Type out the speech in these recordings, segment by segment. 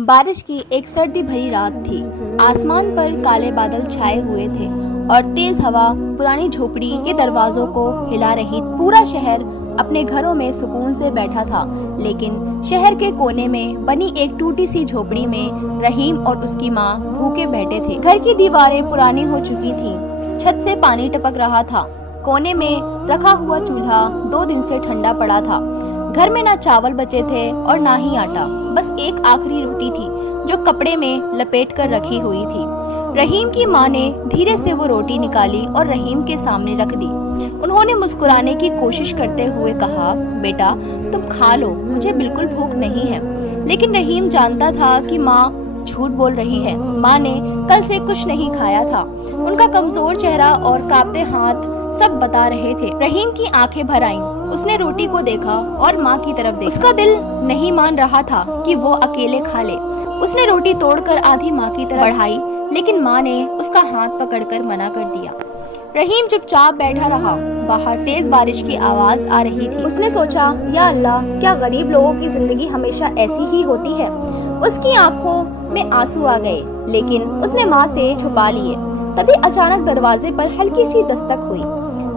बारिश की एक सर्दी भरी रात थी। आसमान पर काले बादल छाए हुए थे और तेज हवा पुरानी झोपड़ी के दरवाजों को हिला रही। पूरा शहर अपने घरों में सुकून से बैठा था, लेकिन शहर के कोने में बनी एक टूटी सी झोपड़ी में रहीम और उसकी माँ भूखे बैठे थे। घर की दीवारें पुरानी हो चुकी थीं, छत से पानी टपक रहा था। कोने में रखा हुआ चूल्हा 2 दिन से ठंडा पड़ा था। घर में ना चावल बचे थे और ना ही आटा, बस एक आखिरी रोटी थी जो कपड़े में लपेट कर रखी हुई थी। रहीम की माँ ने धीरे से वो रोटी निकाली और रहीम के सामने रख दी। उन्होंने मुस्कुराने की कोशिश करते हुए कहा, बेटा तुम खा लो, मुझे बिल्कुल भूख नहीं है। लेकिन रहीम जानता था कि माँ झूठ बोल रही है। माँ ने कल से कुछ नहीं खाया था। उनका कमजोर चेहरा और कांपते हाथ सब बता रहे थे। रहीम की आंखें भर आईं। उसने रोटी को देखा और माँ की तरफ देखा। उसका दिल नहीं मान रहा था कि वो अकेले खा ले। उसने रोटी तोड़कर आधी माँ की तरफ बढ़ाई, लेकिन माँ ने उसका हाथ पकड़कर मना कर दिया। रहीम चुपचाप बैठा रहा। बाहर तेज बारिश की आवाज आ रही थी। उसने सोचा, या अल्लाह, क्या गरीब लोगों की जिंदगी हमेशा ऐसी ही होती है। उसकी आंखों में आंसू आ गए, लेकिन उसने माँ से छुपा लिए। तभी अचानक दरवाजे पर हल्की सी दस्तक हुई।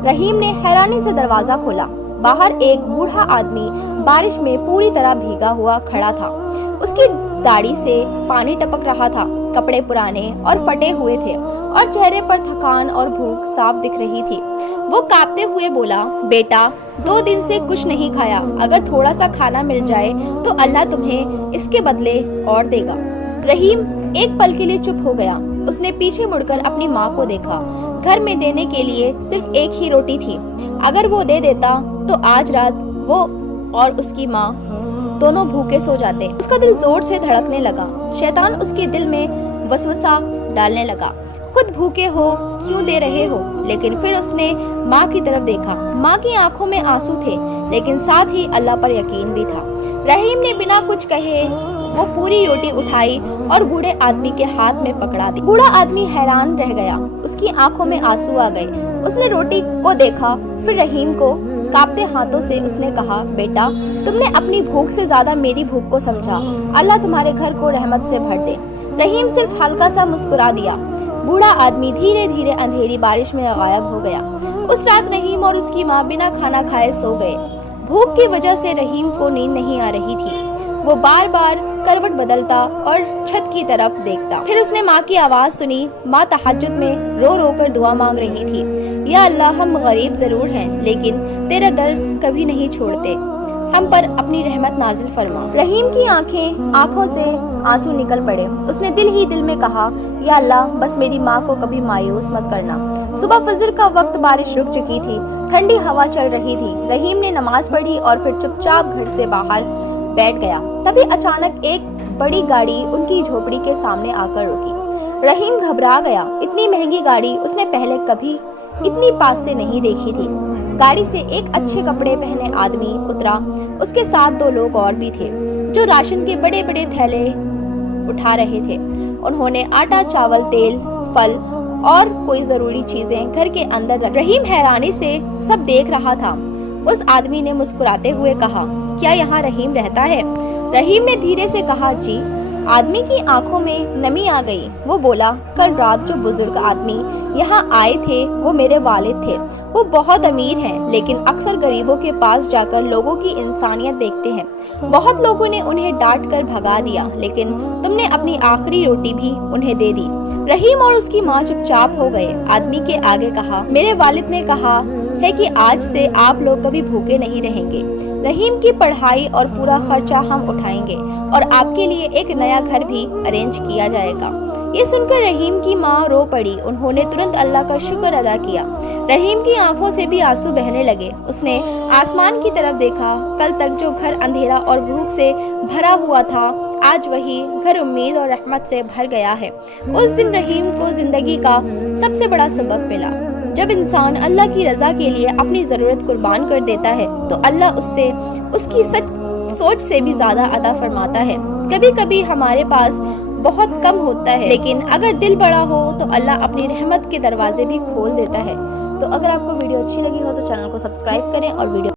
रहीम ने हैरानी से दरवाजा खोला। बाहर एक बूढ़ा आदमी बारिश में पूरी तरह भीगा हुआ खड़ा था। उसकी दाढ़ी से पानी टपक रहा था। कपड़े पुराने और फटे हुए थे और चेहरे पर थकान और भूख साफ दिख रही थी। वो कांपते हुए बोला, बेटा 2 दिन से कुछ नहीं खाया। अगर थोड़ा सा खाना मिल जाए तो अल्लाह तुम्हें इसके बदले और देगा। रहीम एक पल के लिए चुप हो गया। उसने पीछे मुड़कर अपनी माँ को देखा। घर में देने के लिए सिर्फ एक ही रोटी थी। अगर वो दे देता तो आज रात वो और उसकी माँ दोनों भूखे सो जाते। उसका दिल जोर से धड़कने लगा। शैतान उसके दिल में वसवसा डालने लगा, खुद भूखे हो क्यों दे रहे हो। लेकिन फिर उसने माँ की तरफ देखा। माँ की आंखों में आंसू थे, लेकिन साथ ही अल्लाह पर यकीन भी था। रहीम ने बिना कुछ कहे वो पूरी रोटी उठाई और बूढ़े आदमी के हाथ में पकड़ा दी। बूढ़ा आदमी हैरान रह गया। उसकी आंखों में आंसू आ गए। उसने रोटी को देखा, फिर रहीम को। कांपते हाथों से उसने कहा, बेटा तुमने अपनी भूख से ज्यादा मेरी भूख को समझा। अल्लाह तुम्हारे घर को रहमत से भर दे। रहीम सिर्फ हल्का सा मुस्कुरा दिया। बूढ़ा आदमी धीरे धीरे अंधेरी बारिश में गायब हो गया। उस रात रहीम और उसकी माँ बिना खाना खाए सो गए। भूख की वजह से रहीम को नींद नहीं आ रही थी। वो बार बार करवट बदलता और छत की तरफ देखता। फिर उसने माँ की आवाज सुनी। माँ तहज्जुद में रो रो कर दुआ मांग रही थी, या अल्लाह, हम गरीब जरूर हैं, लेकिन तेरा दर कभी नहीं छोड़ते। हम पर अपनी रहमत नाजिल फरमा। रहीम की आंखों से आंसू निकल पड़े। उसने दिल ही दिल में कहा, या अल्लाह, बस मेरी माँ को कभी मायूस मत करना। सुबह फजर का वक्त, बारिश रुक चुकी थी, ठंडी हवा चल रही थी। रहीम ने नमाज पढ़ी और फिर चुपचाप घर से बाहर बैठ गया। तभी अचानक एक बड़ी गाड़ी उनकी झोपड़ी के सामने आकर रुकी। रहीम घबरा गया। इतनी महंगी गाड़ी उसने पहले कभी इतनी पास से नहीं देखी थी। गाड़ी से एक अच्छे कपड़े पहने आदमी उतरा। उसके साथ 2 लोग और भी थे जो राशन के बड़े बड़े थैले उठा रहे थे। उन्होंने आटा, चावल, तेल, फल और कोई जरूरी चीजें घर के अंदर रख। रहीम हैरानी से सब देख रहा था। उस आदमी ने मुस्कुराते हुए कहा, क्या यहाँ रहीम रहता है? रहीम ने धीरे से कहा, जी। आदमी की आंखों में नमी आ गई। वो बोला, कल रात जो बुजुर्ग आदमी यहाँ आए थे वो मेरे वालिद थे। वो बहुत अमीर हैं, लेकिन अक्सर गरीबों के पास जाकर लोगों की इंसानियत देखते हैं। बहुत लोगों ने उन्हें डांट कर भगा दिया, लेकिन तुमने अपनी आखिरी रोटी भी उन्हें दे दी। रहीम और उसकी माँ चुपचाप हो गए। आदमी के आगे कहा, मेरे वालिद ने कहा है कि आज से आप लोग कभी भूखे नहीं रहेंगे। रहीम की पढ़ाई और पूरा खर्चा हम उठाएंगे और आपके लिए एक नया घर भी अरेंज किया जाएगा। ये सुनकर रहीम की माँ रो पड़ी। उन्होंने तुरंत अल्लाह का शुक्र अदा किया। रहीम की आंखों से भी आंसू बहने लगे। उसने आसमान की तरफ देखा। कल तक जो घर अंधेरा और भूख से भरा हुआ था, आज वही घर उम्मीद और रहमत से भर गया है। उस दिन रहीम को जिंदगी का सबसे बड़ा सबक मिला। जब इंसान अल्लाह की रजा के लिए अपनी जरूरत कुर्बान कर देता है तो अल्लाह उससे उसकी सोच से भी ज्यादा अता फरमाता है। कभी कभी हमारे पास बहुत कम होता है, लेकिन अगर दिल बड़ा हो तो अल्लाह अपनी रहमत के दरवाजे भी खोल देता है। तो अगर आपको वीडियो अच्छी लगी हो तो चैनल को सब्सक्राइब करें और वीडियो